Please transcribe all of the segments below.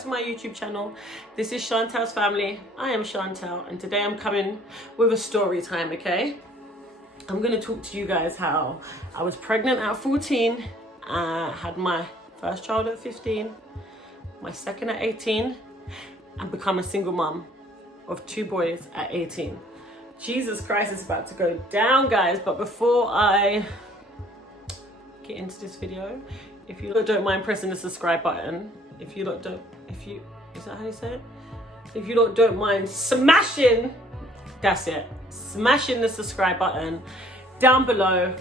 to my YouTube channel. This is Chantell's family. I am Chantell, and today I'm coming with a story time, okay? I'm gonna talk to you guys how I was pregnant at 14, had my first child at 15, my second at 18, and become a single mom of 2 boys at 18. Jesus Christ, it's about to go down, guys. But before I get into this video, if you don't mind pressing the subscribe button, is that how you say it? If you don't mind smashing, that's it, smashing the subscribe button down below.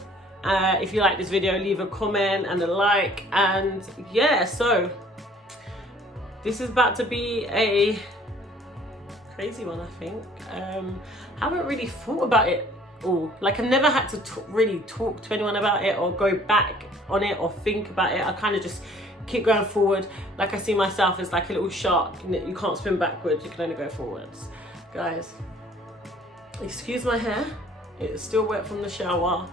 If you like this video, leave a comment and a like. And yeah, so this is about to be a crazy one, I think. I haven't really thought about it all. Like, I've never had to really talk to anyone about it or go back on it or think about it. I kind of just keep going forward. Like, I see myself as like a little shark. You can't swim backwards, you can only go forwards. Guys, excuse my hair. It's still wet from the shower.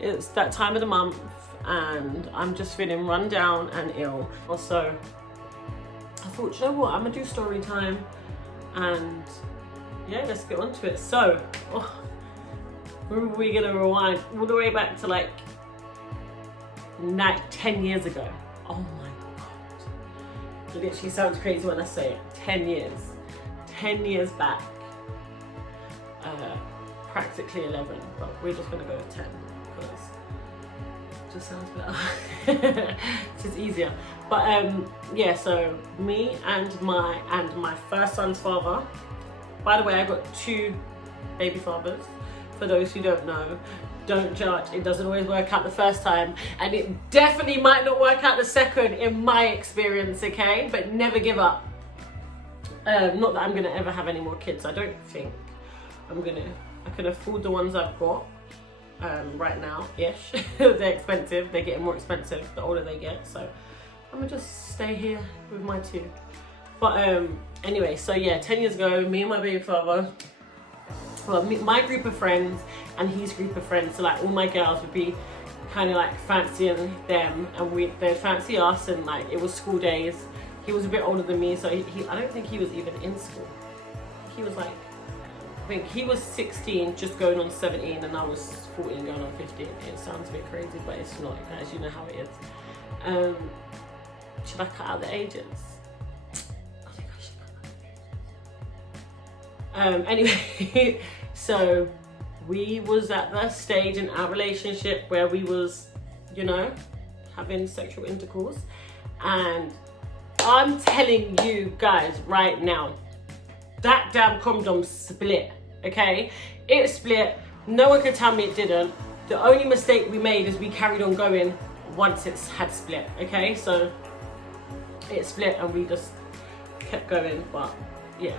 It's that time of the month and I'm just feeling run down and ill. Also, I thought, you know what, I'm gonna do story time. And yeah, let's get on to it. So, we're gonna rewind all the way back to like 10 years ago. Oh my God. It literally sounds crazy when I say it. 10 years. 10 years back. Practically 11, but we're just gonna go with 10 because it just sounds better. It's just easier. But yeah, so me and my first son's father. By the way, I got 2 baby fathers. For those who don't know, don't judge. It doesn't always work out the first time, and it definitely might not work out the second in my experience, okay? But never give up. Not that I'm gonna ever have any more kids. I don't think I can afford the ones I've got right now-ish. They're expensive. They're getting more expensive the older they get. So I'm gonna just stay here with my 2. But anyway, so yeah, 10 years ago, me and my baby father, well, my group of friends and his group of friends, so like all my girls would be kind of like fancying them, and they'd fancy us, and like it was school days. He was a bit older than me, so I don't think he was even in school. He was like, I think he was 16, just going on 17, and I was 14, going on 15. It sounds a bit crazy, but it's not, guys. You know how it is. Should I cut out the ages? I think I should cut out the ages. Anyway, so we was at the stage in our relationship where we was, you know, having sexual intercourse, and I'm telling you guys right now, that damn condom split, okay? It split. No one can tell me it didn't. The only mistake we made is we carried on going once it had split, okay? So it split and we just kept going, but yeah.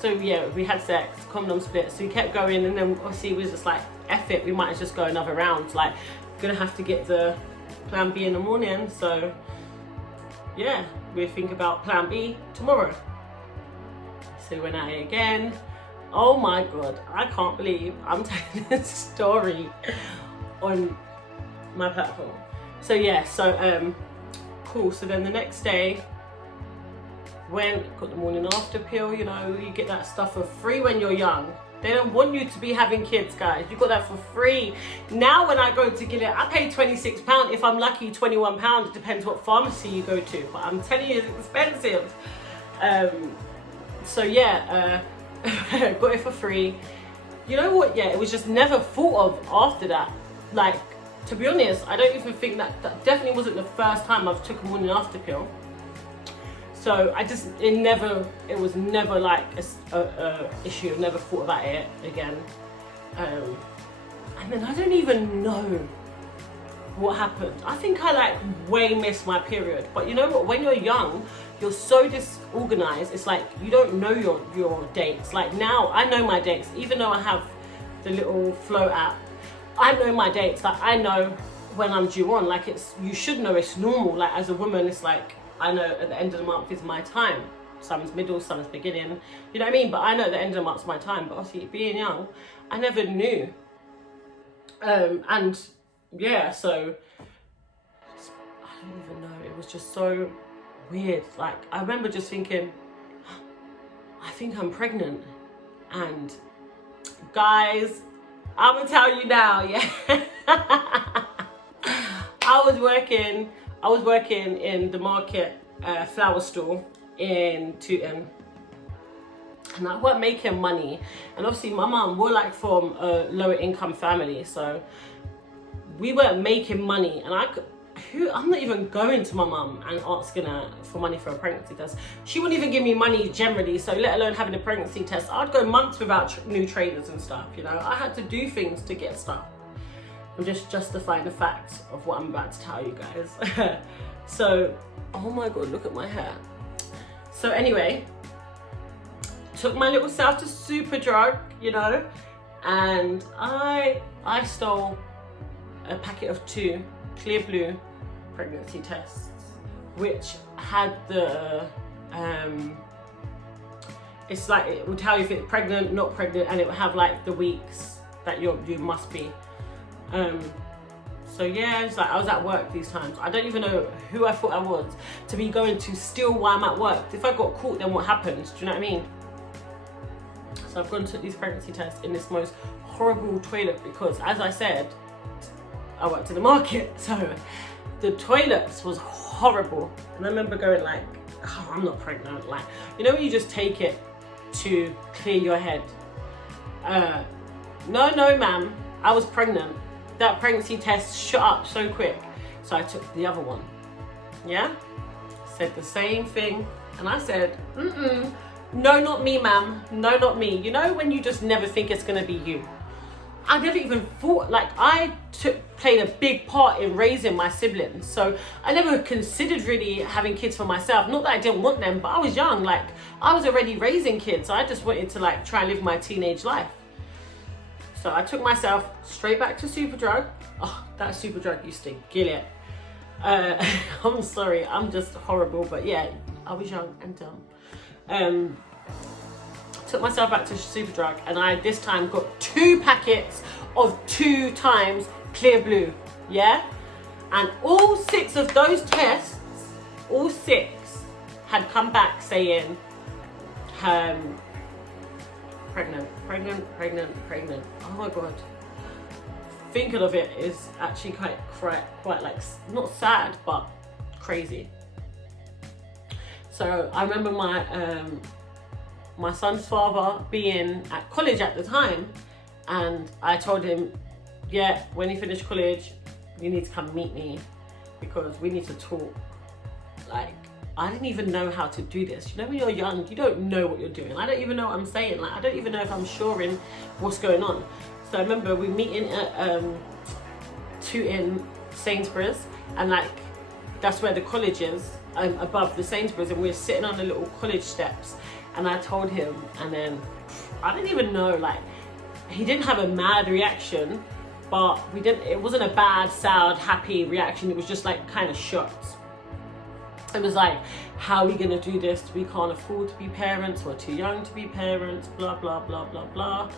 So yeah, we had sex, condom split, so we kept going, and then obviously we was just like, F it, we might as just go another round. Like, gonna have to get the plan B in the morning, so yeah, we'll think about plan B tomorrow. So we went at it again. Oh my God, I can't believe I'm telling this story on my platform. So yeah, so cool. So then the next day, got the morning after pill, you know, you get that stuff for free when you're young. They don't want you to be having kids, guys. You got that for free. Now when I go to get it, I pay £26. If I'm lucky, £21. It depends what pharmacy you go to. But I'm telling you, it's expensive. So yeah, got it for free. You know what? Yeah, it was just never thought of after that. Like, to be honest, I don't even think that definitely wasn't the first time I've took a morning after pill. So it was never like a issue. I've never thought about it again. And then I don't even know what happened. I think I like way missed my period. But you know what? When you're young, you're so disorganized. It's like you don't know your dates. Like now, I know my dates. Even though I have the little Flow app, I know my dates. Like I know when I'm due on. Like you should know it's normal. Like as a woman, it's like, I know at the end of the month is my time. Some's middle, some's beginning. You know what I mean? But I know at the end of the month's my time. But obviously, being young, I never knew. And yeah, so I don't even know. It was just so weird. Like, I remember just thinking, I think I'm pregnant. And guys, I'm gonna tell you now, yeah. I was working in the market flower store in Tooting, and I weren't making money. And obviously my mum, we're like from a lower income family, so we weren't making money. And I'm not even going to my mum and asking her for money for a pregnancy test. She wouldn't even give me money generally, so let alone having a pregnancy test. I'd go months without new trainers and stuff, you know. I had to do things to get stuff. I'm just justifying the fact of what I'm about to tell you guys. So, oh my God, look at my hair. So anyway, took my little self to Superdrug, you know, and I stole a packet of 2 clear blue pregnancy tests, which had the it's like, it will tell you if it's pregnant, not pregnant, and it will have like the weeks that you must be. So yeah, it's like I was at work these times. I don't even know who I thought I was to be going to steal while I'm at work. If I got caught, then what happens? Do you know what I mean? So I've gone to these pregnancy tests in this most horrible toilet because, as I said, I worked in the market, so the toilets was horrible. And I remember going like, oh, I'm not pregnant. Like, you know when you just take it to clear your head? No, ma'am, I was pregnant. That pregnancy test shut up so quick. So I took the other one, yeah? Said the same thing. And I said, no, not me, ma'am. No, not me. You know when you just never think it's gonna be you? I never even thought, like, I played a big part in raising my siblings. So I never considered really having kids for myself. Not that I didn't want them, but I was young. Like, I was already raising kids. So I just wanted to like try and live my teenage life. So I took myself straight back to Superdrug. Oh, that Superdrug used to kill it. I'm sorry, I'm just horrible. But yeah, I was young and dumb. Took myself back to Superdrug, and I this time got 2 packets of 2 times clear blue, yeah? And all 6 of those tests, all 6 had come back saying pregnant. Oh my God. Thinking of it is actually quite like, not sad, but crazy. So I remember my son's father being at college at the time, and I told him, yeah, when you finish college, you need to come meet me because we need to talk. Like, I didn't even know how to do this. You know, when you're young, you don't know what you're doing. I don't even know what I'm saying. Like, I don't even know if I'm sure in what's going on. So I remember we meeting at in Sainsbury's, and like that's where the college is, above the Sainsbury's, and we were sitting on the little college steps. And I told him, and then I didn't even know, like, he didn't have a mad reaction, but it wasn't a bad, sad, happy reaction. It was just like kind of shocked. It was like, how are we gonna do this? We can't afford to be parents, we're too young to be parents, blah, blah, blah, blah, blah.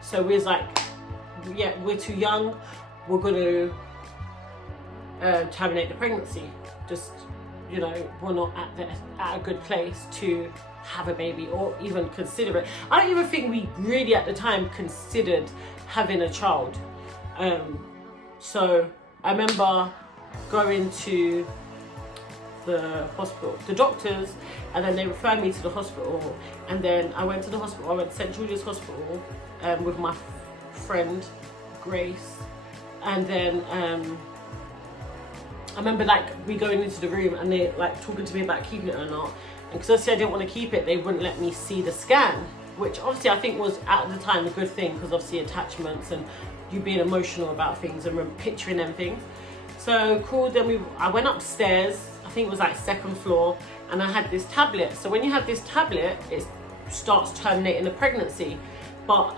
So we was like, yeah, we're too young, we're gonna terminate the pregnancy. Just, you know, we're not at a good place to have a baby or even consider it. I don't even think we really at the time considered having a child. So I remember going to the hospital, the doctors, and then they referred me to the hospital, and then I went to the hospital. I went to St. Julia's Hospital with my friend Grace, and then I remember like we going into the room and they like talking to me about keeping it or not, and because obviously I didn't want to keep it, they wouldn't let me see the scan, which obviously I think was at the time a good thing, because obviously attachments and you being emotional about things and picturing them things. So cool, then I went upstairs, I think it was like 2nd floor, and I had this tablet. So when you have this tablet, it starts terminating the pregnancy, but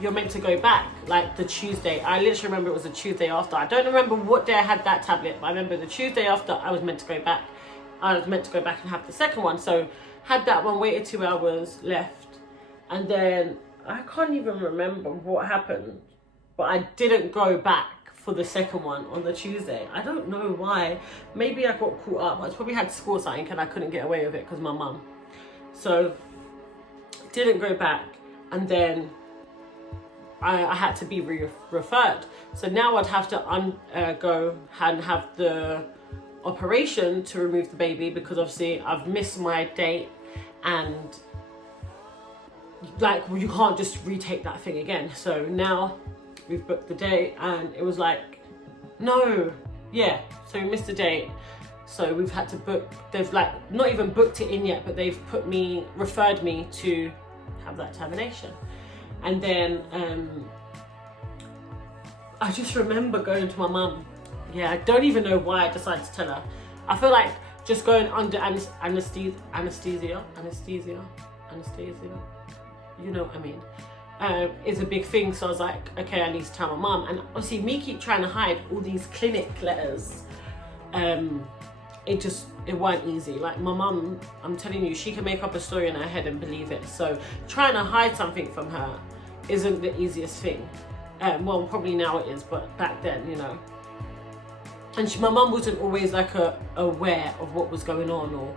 you're meant to go back like the Tuesday. I literally remember it was the Tuesday after. I don't remember what day I had that tablet, but I remember the Tuesday after I was meant to go back. I was meant to go back and have the second one. So had that one, waited 2 hours, left. And then I can't even remember what happened, but I didn't go back for the second one on the Tuesday. I don't know why. Maybe I got caught up. I probably had to score something and I couldn't get away with it because my mum. So didn't go back, and then I had to be referred. So now I'd have to go and have the operation to remove the baby, because obviously I've missed my date, and like you can't just retake that thing again. So now we've booked the date, and it was like, no, yeah, so we missed the date. So we've had to book, they've like not even booked it in yet, but they've referred me to have that termination. And then I just remember going to my mum. Yeah, I don't even know why I decided to tell her. I feel like just going under anesthesia, you know what I mean, is a big thing. So I was like, okay, I need to tell my mum. And obviously me keep trying to hide all these clinic letters. It weren't easy. Like my mum, I'm telling you, she can make up a story in her head and believe it. So trying to hide something from her isn't the easiest thing. Well, probably now it is, but back then, you know. And my mum wasn't always like aware of what was going on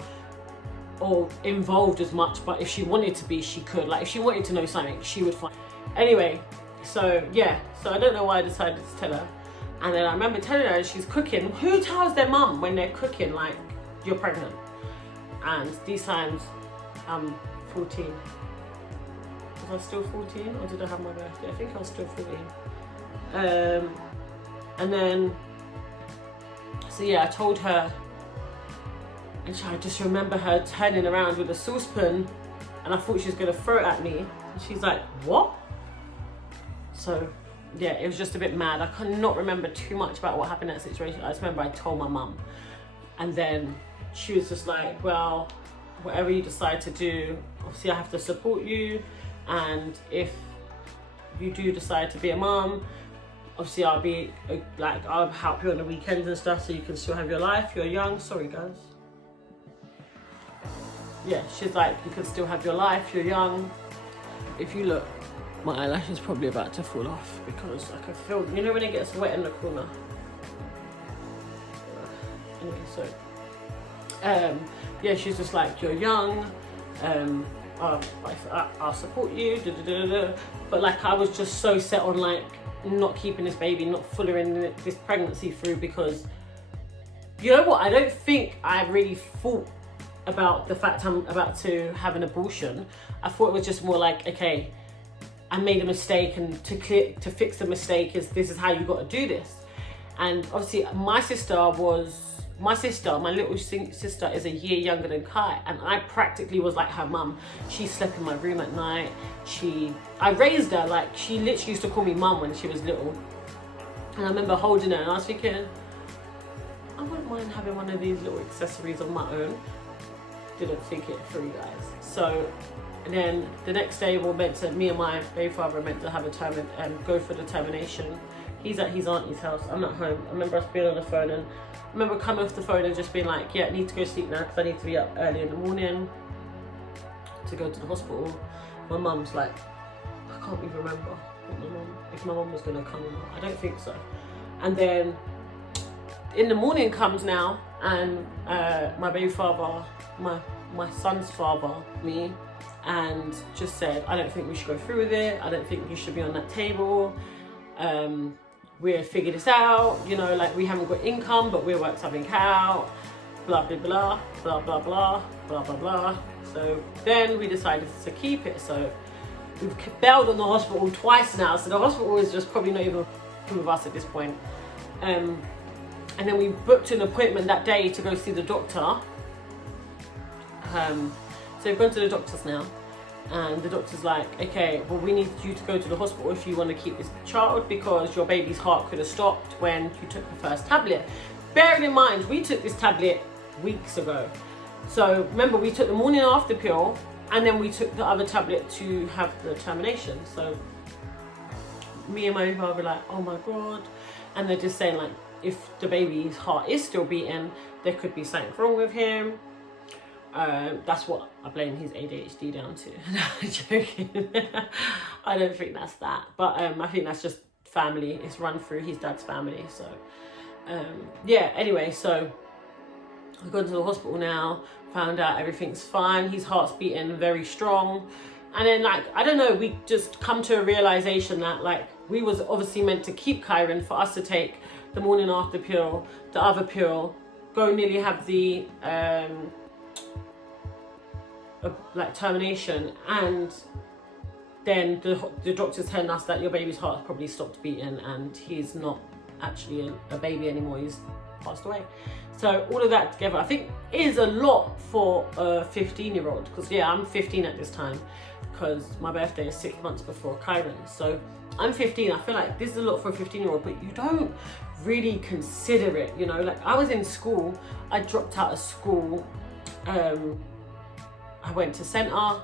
or involved as much, but if she wanted to be, she could. Like if she wanted to know something, she would find. Anyway, so yeah, so I don't know why I decided to tell her. And then I remember telling her she's cooking. Who tells their mum when they're cooking, like, you're pregnant? And these times, I'm 14. Was I still 14 or did I have my birthday? I think I was still 14. And then, so yeah, I told her, and I just remember her turning around with a saucepan, and I thought she was going to throw it at me. And she's like, what? So yeah, it was just a bit mad. I cannot remember too much about what happened in that situation. I just remember I told my mum, and then she was just like, well, whatever you decide to do, obviously I have to support you, and if you do decide to be a mum, obviously I'll be like, I'll help you on the weekends and stuff so you can still have your life. You're young. Sorry guys. Yeah, she's like, you can still have your life, you're young. If you look, my eyelash is probably about to fall off because I can feel, you know when it gets wet in the corner? Anyway, so, yeah, she's just like, you're young, I'll support you, da, da, da, da. But like, I was just so set on like, not keeping this baby, not following this pregnancy through, because, you know what, I don't think I really thought about the fact I'm about to have an abortion. I thought it was just more like, okay, I made a mistake, and to fix the mistake this is how you got to do this. And obviously my little sister is a year younger than Kai, and I practically was like her mum. She slept in my room at night. I raised her, like she literally used to call me mum when she was little. And I remember holding her and I was thinking, I wouldn't mind having one of these little accessories of my own. Didn't think it through, guys. So and then the next day me and my baby father were meant to have go for the termination. He's at his auntie's house. I'm at home. I remember us being on the phone, and I remember coming off the phone and just being like, yeah, I need to go sleep now because I need to be up early in the morning to go to the hospital. My mum's like, I can't even remember if my mum was going to come or not. I don't think so. And then in the morning comes now, and my baby father, my son's father, me, and just said, I don't think we should go through with it. I don't think you should be on that table. We'll figure this out, you know, like we haven't got income, but we'll work something out, blah, blah, blah, blah, blah, blah, blah, blah, blah. So then we decided to keep it. So we've bailed on the hospital twice now. So the hospital is just probably not even with us at this point. And then we booked an appointment that day to go see the doctor. So we've gone to the doctors now. And the doctor's like, okay, well, we need you to go to the hospital if you want to keep this child, because your baby's heart could have stopped when you took the first tablet. Bearing in mind, we took this tablet weeks ago. So remember, we took the morning after pill, and then we took the other tablet to have the termination. So me and my father were like, oh my God. And they're just saying like, if the baby's heart is still beating, there could be something wrong with him. That's what I blame his ADHD down to. No, I'm joking. I don't think that's that. But I think that's just family. It's run through his dad's family. So yeah, anyway, so I've gone to the hospital now, found out everything's fine. His heart's beating very strong. And then, like, I don't know, we just come to a realization that, like, we was obviously meant to keep Kyron for us to take the morning after pill, the other pill, go nearly have the like termination, and then the doctors telling us that your baby's heart has probably stopped beating and he's not actually a baby anymore, he's passed away. So all of that together, I think, is a lot for a 15-year-old, because yeah, I'm 15 at this time, because my birthday is 6 months before Kyron. So I'm 15. I feel like this is a lot for a 15-year-old, but you don't really consider it, you know. Like, I was in school, I dropped out of school, I went to centre.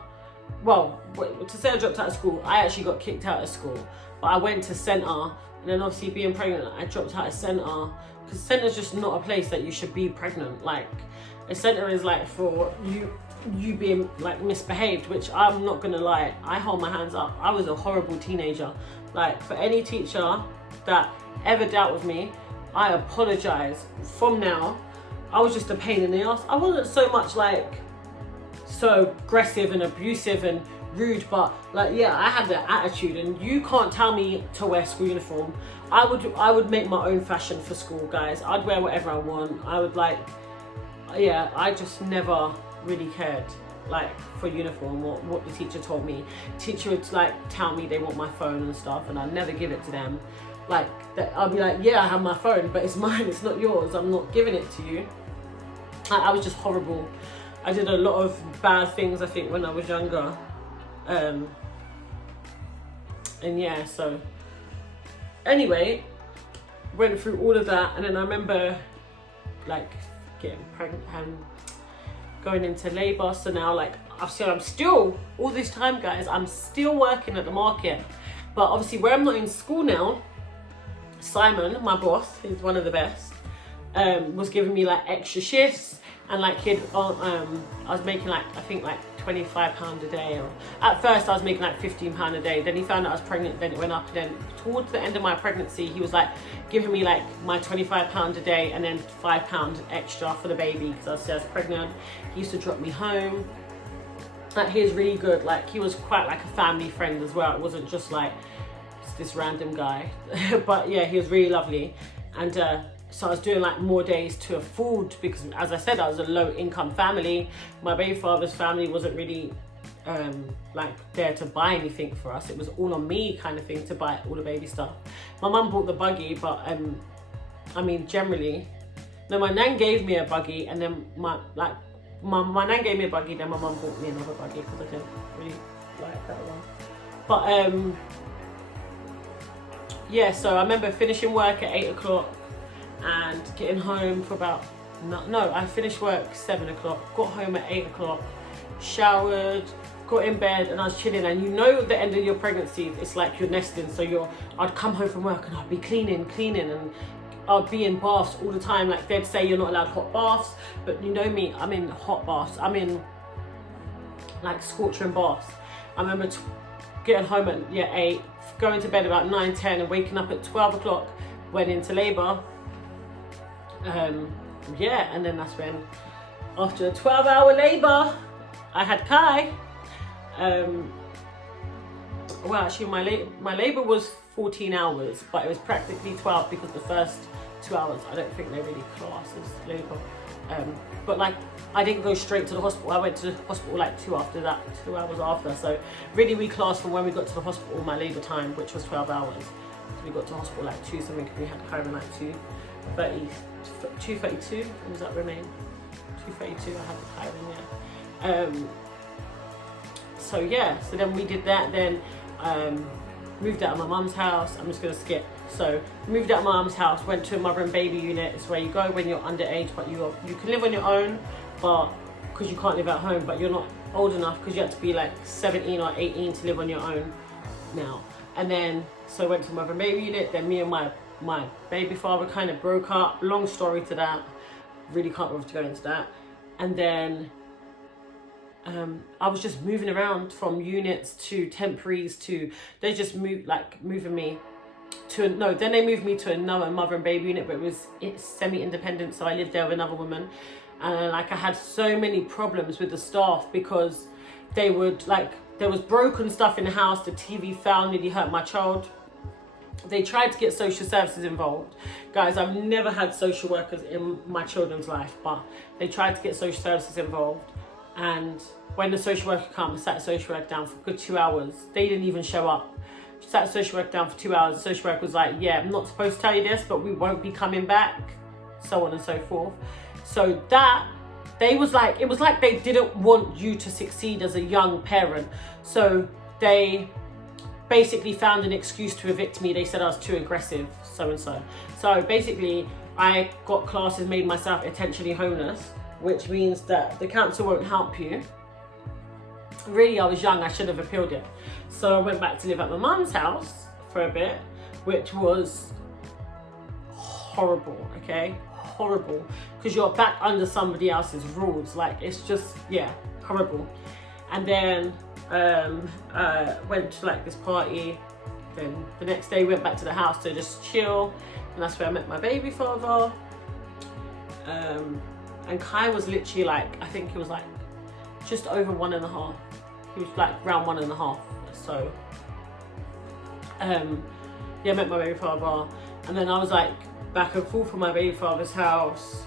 Well, to say I dropped out of school, I actually got kicked out of school, but I went to centre, and then obviously being pregnant, I dropped out of centre, because centre's just not a place that you should be pregnant. Like, a centre is like for you being like misbehaved, which I'm not gonna lie, I hold my hands up, I was a horrible teenager. Like, for any teacher that ever dealt with me, I apologize. From now, I was just a pain in the ass. I wasn't so much like so aggressive and abusive and rude, but like, yeah, I had that attitude, and you can't tell me to wear school uniform. I would make my own fashion for school, guys. I'd wear whatever I want. I would, like, yeah, I just never really cared, like, for uniform or what the teacher told me. Teacher would, like, tell me they want my phone and stuff, and I'd never give it to them. Like, I'll be like, yeah, I have my phone, but it's mine, it's not yours, I'm not giving it to you. I was just horrible. I did a lot of bad things, I think, when I was younger. And yeah, so anyway, went through all of that, and then I remember, like, getting pregnant and going into labour. So now, like, I'm still, all this time, guys, I'm still working at the market, but obviously where I'm not in school now, Simon, my boss, he's one of the best, was giving me like extra shifts, and like I was making like, I think like £25 a day, or at first I was making like £15 a day. Then he found out I was pregnant, then it went up, and then towards the end of my pregnancy he was like giving me like my £25 a day and then £5 extra for the baby, because I was pregnant. He used to drop me home. Like, he was really good. Like, he was quite like a family friend as well. It wasn't just like this random guy but yeah, he was really lovely. And so I was doing like more days to afford, because as I said, I was a low income family. My baby father's family wasn't really like there to buy anything for us. It was all on me kind of thing to buy all the baby stuff. My mum bought the buggy, but I mean, generally, no, my nan gave me a buggy, and then my nan gave me a buggy, then my mum bought me another buggy, because I didn't really like that one. But yeah, so I remember finishing work at 8 o'clock and getting home for about, no, I finished work 7 o'clock, got home at 8 o'clock, showered, got in bed, and I was chilling. And you know, at the end of your pregnancy, it's like you're nesting. So I'd come home from work and I'd be cleaning, and I'd be in baths all the time. Like, they'd say you're not allowed hot baths, but you know me, I'm in hot baths. I'm in like scorching baths. I remember getting home at 8, going to bed about 9, 10, and waking up at 12 o'clock, went into labour. Yeah, and then that's when, after a 12-hour labour, I had Kai. Well, actually, my labour was 14 hours, but it was practically 12, because the first 2 hours, I don't think they really class as labour. But like, I didn't go straight to the hospital. I went to the hospital like 2 hours after. So really, we classed from when we got to the hospital, my labour time, which was 12 hours. So we got to the hospital like 2 something, we had Kyron like 2:32. Was that remain? 2:32. I had the Kyron, yeah. So yeah, so then we did that. Then moved out of my mum's house. I'm just gonna skip. So moved out of my mum's house, went to a mother and baby unit. It's where you go when you're underage, but you can live on your own, but because you can't live at home, but you're not old enough, because you have to be like 17 or 18 to live on your own now. And then, so I went to mother and baby unit. Then me and my baby father kind of broke up. Long story to that. Really can't bother to go into that. And then I was just moving around from units to temporaries to, they just moving me then they moved me to another mother and baby unit, but it's semi-independent, so I lived there with another woman. And like I had so many problems with the staff because they would like, there was broken stuff in the house, the TV fell, nearly hurt my child. They tried to get social services involved. Guys, I've never had social workers in my children's life, but they tried to get social services involved. And when the social worker comes, sat the social worker down for a good 2 hours. They didn't even show up. She sat the social worker down for 2 hours. The social worker was like, yeah, I'm not supposed to tell you this, but we won't be coming back, so on and so forth. So that, it was like they didn't want you to succeed as a young parent. So they basically found an excuse to evict me. They said I was too aggressive, so and so. So basically, I got classes, made myself intentionally homeless, which means that the council won't help you. Really, I was young, I should have appealed it. So I went back to live at my mum's house for a bit, which was horrible, okay? Horrible, because you're back under somebody else's rules. Like, it's just, yeah, horrible. And then went to like this party. Then the next day went back to the house to just chill, and that's where I met my baby father. And Kai was literally like, I think he was like just over 1.5. He was like around 1.5. So yeah, I met my baby father, and then I was like back and forth from my baby father's house.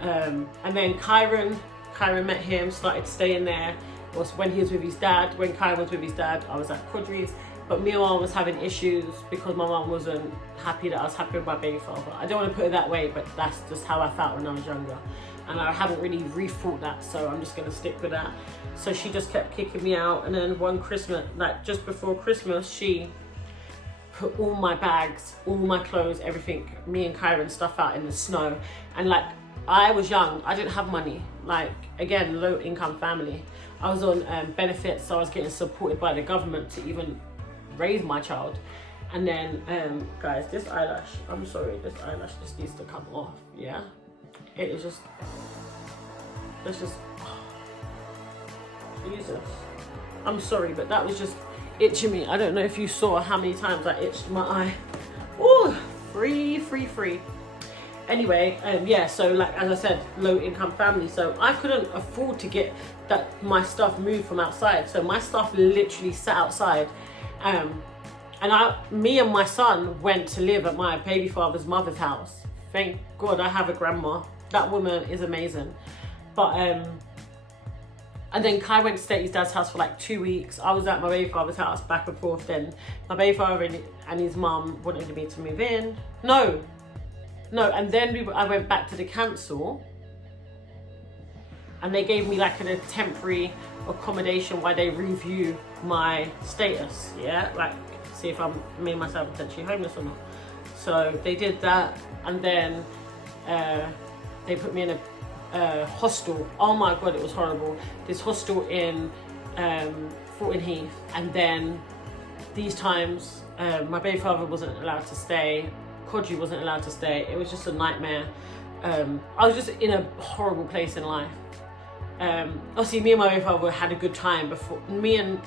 And then Kyron met him, started staying there. Was when he was with his dad. When Kyron was with his dad, I was at Quadri's. But me and mom was having issues because my mom wasn't happy that I was happy with my baby father. I don't want to put it that way, but that's just how I felt when I was younger. And I haven't really rethought that, so I'm just going to stick with that. So she just kept kicking me out. And then one Christmas, like just before Christmas, she put all my bags, all my clothes, everything, me and Kyron stuff out in the snow. And like, I was young, I didn't have money. Like, again, low income family. I was on benefits, so I was getting supported by the government to even raise my child. And then, guys, this eyelash, I'm sorry, this eyelash just needs to come off, yeah? It is just, it's just, oh, Jesus. I'm sorry, but that was just itching me. I don't know if you saw how many times I itched my eye. Ooh, free. Anyway, yeah, so like, as I said, low income family. So I couldn't afford to get my stuff moved from outside. So my stuff literally sat outside. And me and my son went to live at my baby father's mother's house. Thank God I have a grandma. That woman is amazing. But, and then Kai went to stay at his dad's house for like 2 weeks. I was at my baby father's house back and forth. Then my baby father and his mum wanted me to move in. No, and then I went back to the council, and they gave me like a temporary accommodation while they review my status, yeah, like see if I'm made myself potentially homeless or not. So they did that, and then they put me in a hostel. Oh my God, it was horrible. This hostel in Fulton Heath, and then these times my baby father wasn't allowed to stay. Kodji wasn't allowed to stay. It was just a nightmare. I was just in a horrible place in life. Obviously, me and my baby father had a good time before. Me and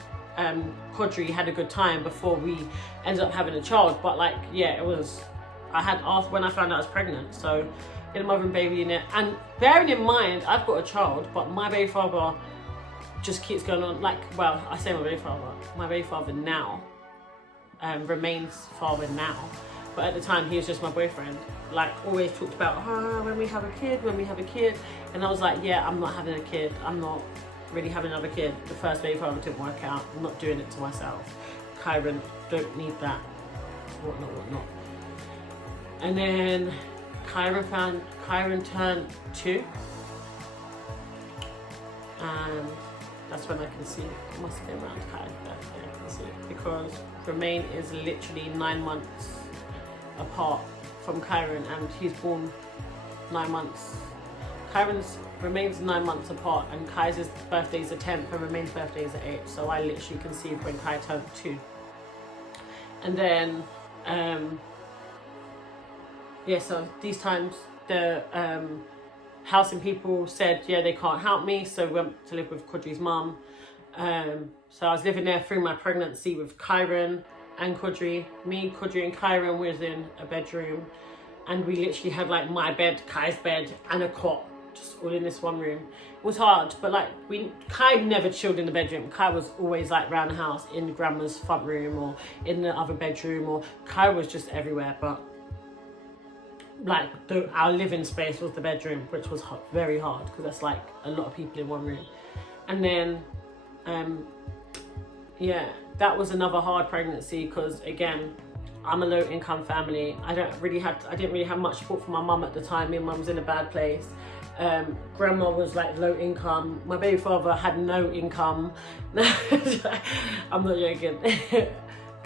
Kodri had a good time before we ended up having a child. But like, yeah, it was. I had asked when I found out I was pregnant. So in a mother and baby unit, and bearing in mind I've got a child, but my baby father just keeps going on. Like, well, I say my baby father now remains father now. But at the time, he was just my boyfriend. Like, always talked about, when we have a kid. And I was like, yeah, I'm not having a kid. I'm not really having another kid. The first baby father didn't work out. I'm not doing it to myself. Kyron, don't need that. Whatnot. And then Kyron turned 2. And that's when I conceived. It must have been around Kyron's birthday I conceived. Because Romain is literally 9 months apart from Kyron, and he's born 9 months. Kyron's Romain's 9 months apart, and Kai's birthday is the 10th, and Romain's birthday is the 8th. So I literally conceived when Kai turned 2. And then, yeah, so these times the housing people said, yeah, they can't help me. So we went to live with Kodri's mum. So I was living there through my pregnancy with Kyron. and Kodri. Me, Kodri and Kyron was in a bedroom, and we literally had like my bed, Kai's bed, and a cot, just all in this one room. It was hard, but like Kai never chilled in the bedroom. Kai was always like around the house, in grandma's front room or in the other bedroom, or Kai was just everywhere. But like our living space was the bedroom, which was very hard because that's like a lot of people in one room. And then yeah, that was another hard pregnancy because again, I'm a low income family. I didn't really have much support from my mum at the time. My mum was in a bad place. Grandma was like low income. My baby father had no income. I'm not joking.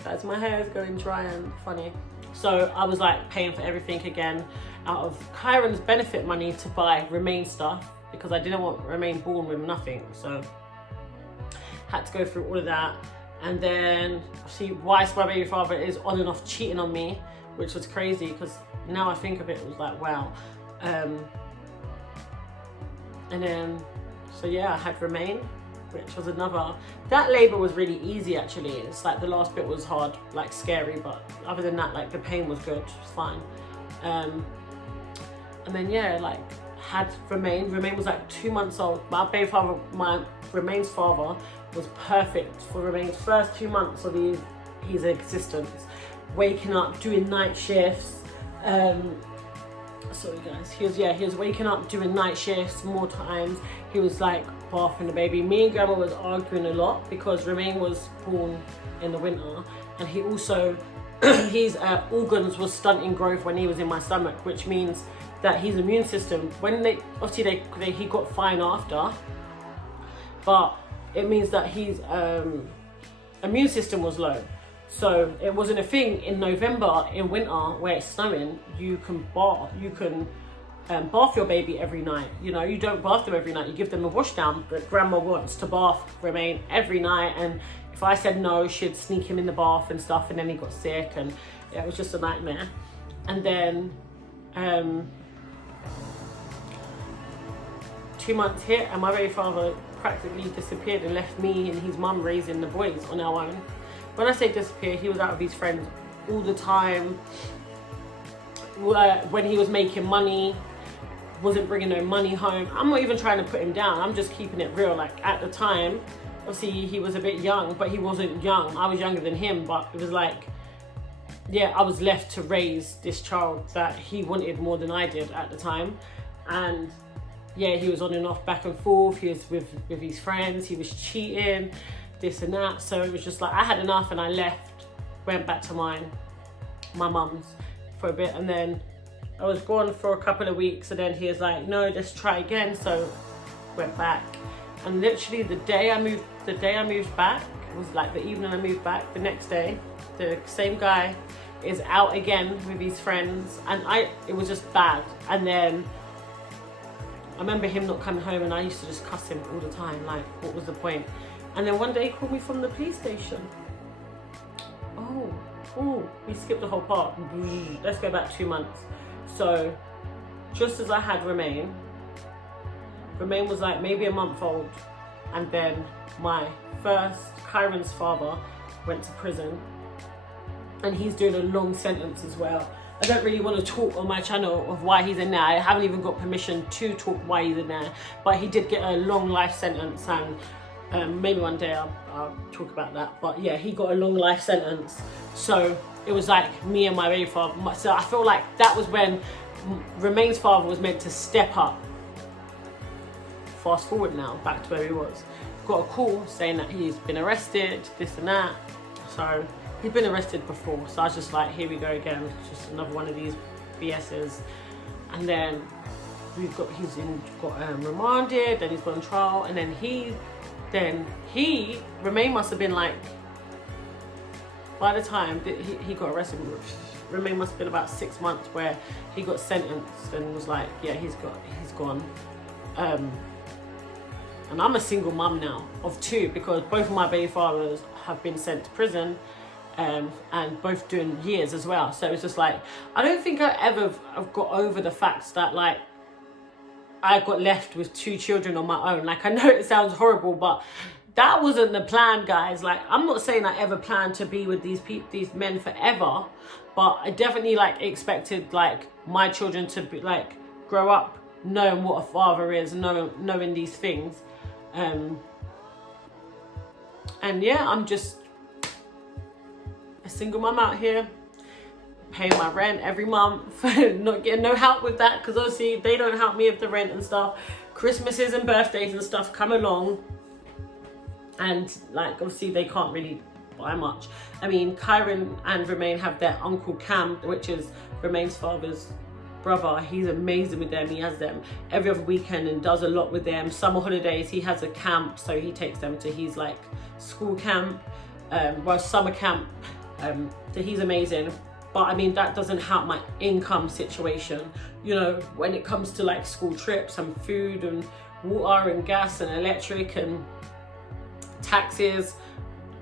That's my hair is going dry and funny. So I was like paying for everything again out of Kyron's benefit money to buy Remain stuff because I didn't want Remain born with nothing. So had to go through all of that. And then see why my baby father is on and off cheating on me, which was crazy because now I think of it, it was like wow. And then so yeah, I had Remain, which was that labor was really easy actually. It's like the last bit was hard, like scary, but other than that, like the pain was good, it was fine. And then yeah, like had Remain was like 2 months old. My Remain's father was perfect for Remain's first 2 months of his existence, waking up, doing night shifts. Sorry guys, he was waking up, doing night shifts more times. He was like bathing the baby. Me and grandma was arguing a lot because Remain was born in the winter, and he also his organs was stunting growth when he was in my stomach, which means that his immune system, when he got fine after, but it means that his immune system was low. So it wasn't a thing in November, in winter, where it's snowing, you can bath your baby every night. You know, you don't bath them every night, you give them a wash down, but grandma wants to bath Remain every night. And if I said no, she'd sneak him in the bath and stuff, and then he got sick, and yeah, it was just a nightmare. And then 2 months hit, and my baby father practically disappeared and left me and his mum raising the boys on our own. When I say disappear, he was out with his friends all the time. When he was making money, wasn't bringing no money home. I'm not even trying to put him down. I'm just keeping it real. Like at the time, obviously he was a bit young, but he wasn't young. I was younger than him, but it was like, yeah, I was left to raise this child that he wanted more than I did at the time. And yeah, he was on and off, back and forth. He was with his friends. He was cheating, this and that. So it was just like I had enough, and I left, went back to my mum's for a bit, and then I was gone for a couple of weeks, and then he was like, no, let's try again. So went back, and literally the day I moved back, it was like the evening I moved back, the next day the same guy is out again with his friends, and it was just bad. And then I remember him not coming home, and I used to just cuss him all the time, like what was the point? And then one day he called me from the police station. Oh, we skipped the whole part. Let's go back 2 months. So just as I had Remain was like maybe a month old, and then my first Kyron's father went to prison, and he's doing a long sentence as well. I don't really want to talk on my channel of why he's in there. I haven't even got permission to talk why he's in there, but he did get a long life sentence, and maybe one day I'll talk about that. But yeah, he got a long life sentence. So it was like me and my baby father. So I feel like that was when Remain's father was meant to step up. Fast forward now, back to where he was. Got a call saying that he's been arrested, this and that. So he'd been arrested before. So I was just like, here we go again. Just another one of these BS's. And then he's got remanded, then he's gone on trial, and then Remain must have been like, by the time that he got arrested, Remain must have been about 6 months where he got sentenced, and was like, yeah, he's gone. And I'm a single mum now of 2, because both of my baby fathers have been sent to prison, and both doing years as well. So it's just like, I don't think I ever have got over the fact that like I got left with 2 children on my own. Like, I know it sounds horrible, but that wasn't the plan, guys. Like, I'm not saying I ever planned to be with these men forever, but I definitely like expected like my children to be like grow up knowing what a father is, knowing these things. And yeah, I'm just a single mom out here, paying my rent every month, not getting no help with that, because obviously they don't help me with the rent and stuff. Christmases and birthdays and stuff come along, and like obviously they can't really buy much. I mean, Kyron and Romain have their uncle Cam, which is Romain's father's brother. He's amazing with them. He has them every other weekend and does a lot with them. Summer holidays, he has a camp, so he takes them to his like school camp, summer camp. So he's amazing. But I mean, that doesn't help my income situation, you know, when it comes to like school trips and food and water and gas and electric and taxes.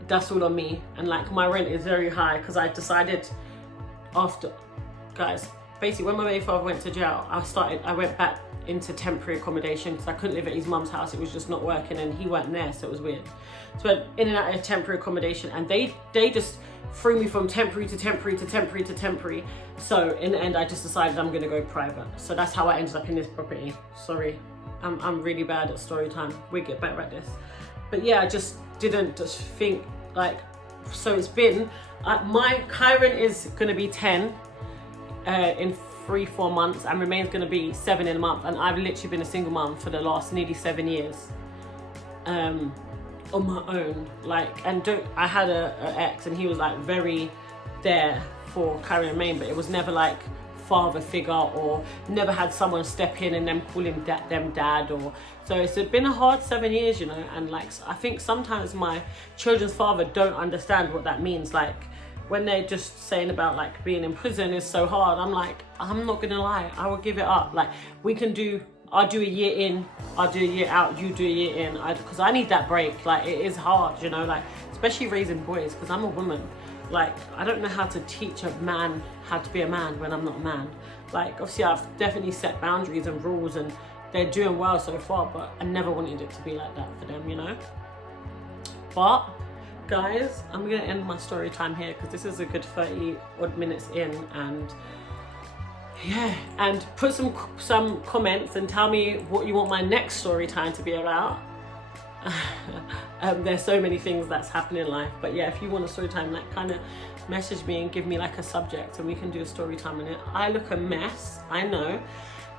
That's all on me. And like my rent is very high because I decided after, guys, basically when my baby father went to jail, I went back into temporary accommodation because I couldn't live at his mum's house. It was just not working and he weren't there, so it was weird. So I went in and out of temporary accommodation, and they just threw me from temporary to temporary to temporary to temporary. So in the end, I just decided I'm gonna go private. So that's how I ended up in this property. Sorry, I'm really bad at story time. We get better at this. But yeah, I just didn't just think like, so it's been, my Kyron is gonna be 10 in 3-4 months, and Romain's gonna be 7 in a month, and I've literally been a single mom for the last nearly 7 years. On my own, like, and I had a ex, and he was like very there for Kyron and Romain, but it was never like father figure, or never had someone step in and them call him them dad, or so it's been a hard 7 years, you know. And like, I think sometimes my children's father don't understand what that means. Like when they're just saying about like being in prison is so hard, I'm like, I'm not gonna lie, I will give it up. Like I'll do a year in, I'll do a year out, you do a year in, because I need that break. Like, it is hard, you know, like, especially raising boys, because I'm a woman. Like, I don't know how to teach a man how to be a man when I'm not a man. Like, obviously, I've definitely set boundaries and rules, and they're doing well so far, but I never wanted it to be like that for them, you know? But, guys, I'm going to end my story time here, because this is a good 30 odd minutes in, and yeah, and put some comments and tell me what you want my next story time to be about. There's so many things that's happening in life, but yeah, if you want a story time, like, kind of message me and give me like a subject, and we can do a story time in it. I look a mess, I know.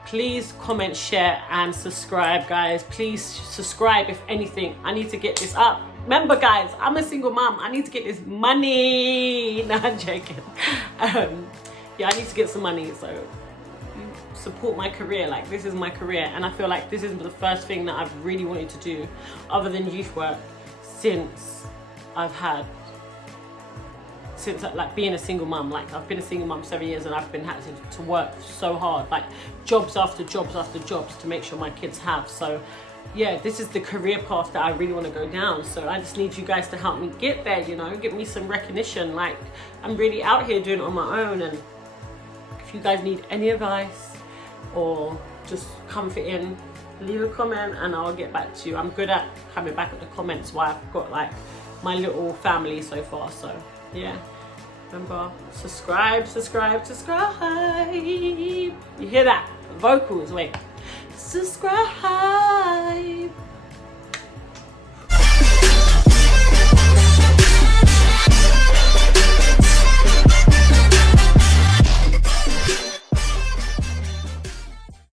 Please comment, share, and subscribe, guys. Please subscribe. If anything, I need to get this up. Remember, guys, I'm a single mom. I need to get this money. No, I'm joking. Yeah, I need to get some money, so support my career. Like, this is my career, and I feel like this is the first thing that I've really wanted to do other than youth work since like being a single mum. Like, I've been a single mum 7 years, and I've been had to work so hard, like jobs after jobs after jobs, to make sure my kids have. So yeah, this is the career path that I really want to go down. So I just need you guys to help me get there, you know, give me some recognition. Like, I'm really out here doing it on my own, and if you guys need any advice or just comfort in, leave a comment and I'll get back to you. I'm good at coming back at the comments while I've got like my little family so far. So yeah, remember, subscribe. You hear that? Vocals, wait. Subscribe.